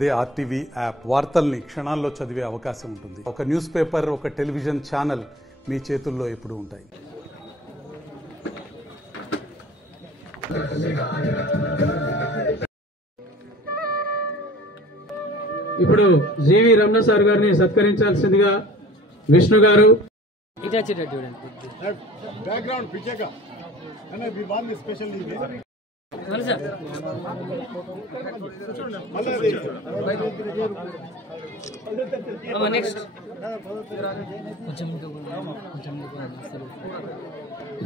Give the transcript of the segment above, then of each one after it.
అదే RTV app వార్తల్ని క్షణాల్లో చదివే అవకాశం ఉంటుంది. ఒక న్యూస్ పేపర్, ఒక టెలివిజన్ ఛానల్ మీ చేతుల్లో ఎప్పుడూ ఉంటాయి. ఇప్పుడు జీవి రమణ సార్ గారిని సత్కరించాల్సిందిగా విష్ణు గారు. బ్యాక్గ్రౌండ్ పిచ్చేగా అనే వివాదం స్పెషల్ ఇది నెక్స్ట్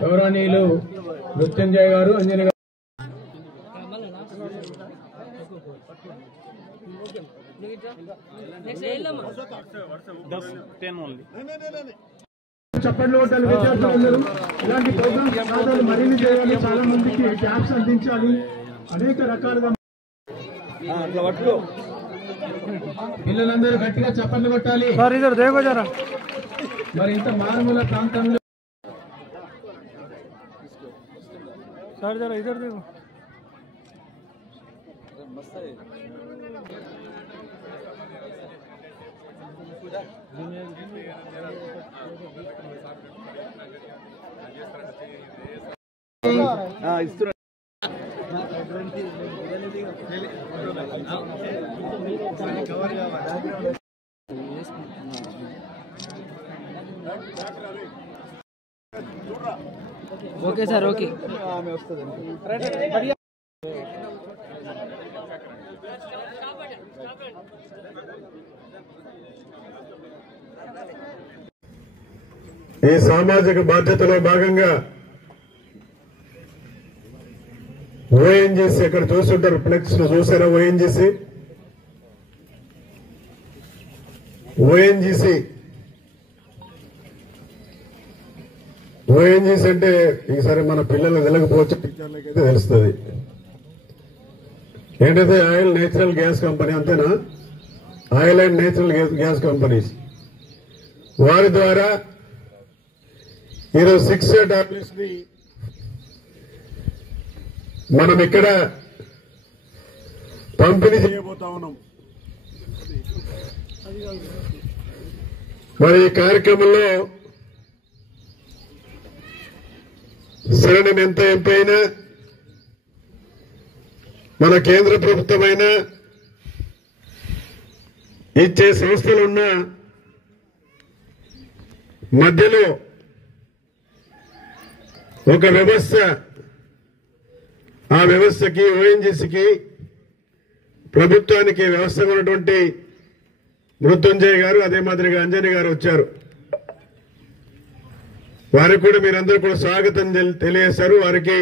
గౌరవనీయులు మృత్యుంజయ్ గారు, అంజని గారు. చప్పట్లు కొట్టాలి విద్యార్థులందరూ. ఇలాంటి ప్రోగ్రామ్స్ మరిన్ని చేయాలి, చాలా మందికి క్యాప్స్ అందించాలి, అనేక రకాలుగా. పిల్లలందరూ గట్టిగా చప్పట్లు కొట్టాలి. మరి ఇంత మారుమూల ప్రాంతంలో ఓకే సార్, ఓకే. ఈ సామాజిక బాధ్యతలో భాగంగా ఓఎన్జీసీ ఇక్కడ చూస్తుంటారు, ఫ్లెక్స్ చూసారా? ఓఎన్జీసీ అంటే ఈసారి మన పిల్లలు తెలియకపోవచ్చు, టీచర్లకైతే తెలుస్తుంది. ఏంటంటే ఆయిల్ నేచురల్ గ్యాస్ కంపెనీ, అంతేనా? Oil and natural gas companies వారి ద్వారా ఈరోజు 6 టాబ్లెట్స్ ని మనం ఇక్కడ పంపిణీ చేయబోతా ఉన్నాం. మరి ఈ కార్యక్రమంలో సరే నేను ఎంత ఎంపీ అయినా, మన కేంద్ర ప్రభుత్వమైన ఇచ్చే సంస్థలున్న మధ్యలో ఒక వ్యవస్థ, ఆ వ్యవస్థకి ఓఎన్జీసీకి ప్రభుత్వానికి వ్యవస్థగా ఉన్నటువంటి మృత్యుంజయ్ గారు, అదే మాదిరిగా అంజని గారు వచ్చారు. వారికి కూడా మీరందరూ కూడా స్వాగతం తెలియజేశారు. వారికి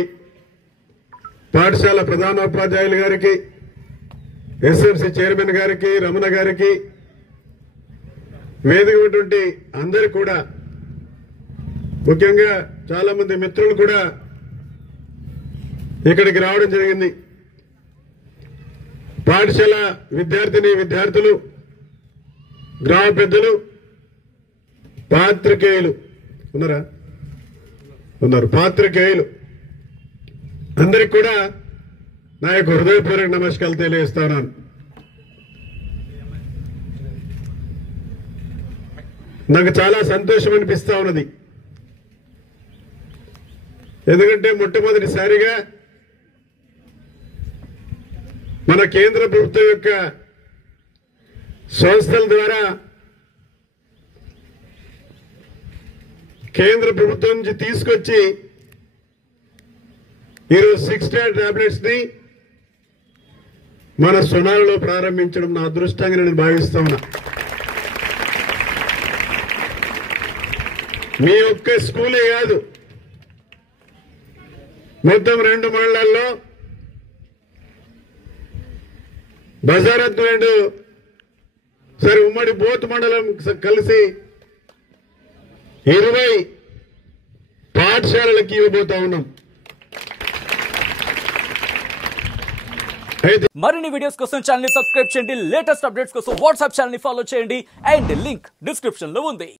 పాఠశాల ప్రధానోపాధ్యాయులు గారికి, ఎస్ఎంసీ చైర్మన్ గారికి, రమణ గారికి, వేదిక ఉన్నటువంటి అందరు కూడా, ముఖ్యంగా చాలా మంది మిత్రులు కూడా ఇక్కడికి రావడం జరిగింది. పాఠశాల విద్యార్థులు, గ్రామ పెద్దలు, పాత్రికేయులు ఉన్నారు, పాత్రికేయులు అందరికి కూడా నా యొక్క హృదయపూర్వక నమస్కారాలు తెలియజేస్తున్నాను. నాకు చాలా సంతోషం అనిపిస్తా ఉన్నది. ఎందుకంటే మొట్టమొదటిసారిగా మన కేంద్ర ప్రభుత్వం యొక్క సంస్థల ద్వారా, కేంద్ర ప్రభుత్వం నుంచి తీసుకొచ్చి ఈరోజు 6 టాబ్లెట్స్ ని మన సొనాలలో ప్రారంభించడం నా అదృష్టంగా నేను భావిస్తా ఉన్నా. మీ ఒక్క స్కూలే కాదు, మొత్తం 2 మండలాల్లో బజారత్ అండ్ సరే ఉమ్మడి బోత్ మండలం కలిసి 20 పాఠశాలలకి ఇవ్వబోతా ఉన్నాం. మరిన్ని వీడియోస్ కోసం ఛానల్ ని సబ్స్క్రైబ్ చేయండి. లేటెస్ట్ అప్డేట్స్ కోసం వాట్సాప్ ఛానల్ ని ఫాలో చేయండి. అండ్ లింక్ డిస్క్రిప్షన్ లో ఉంది.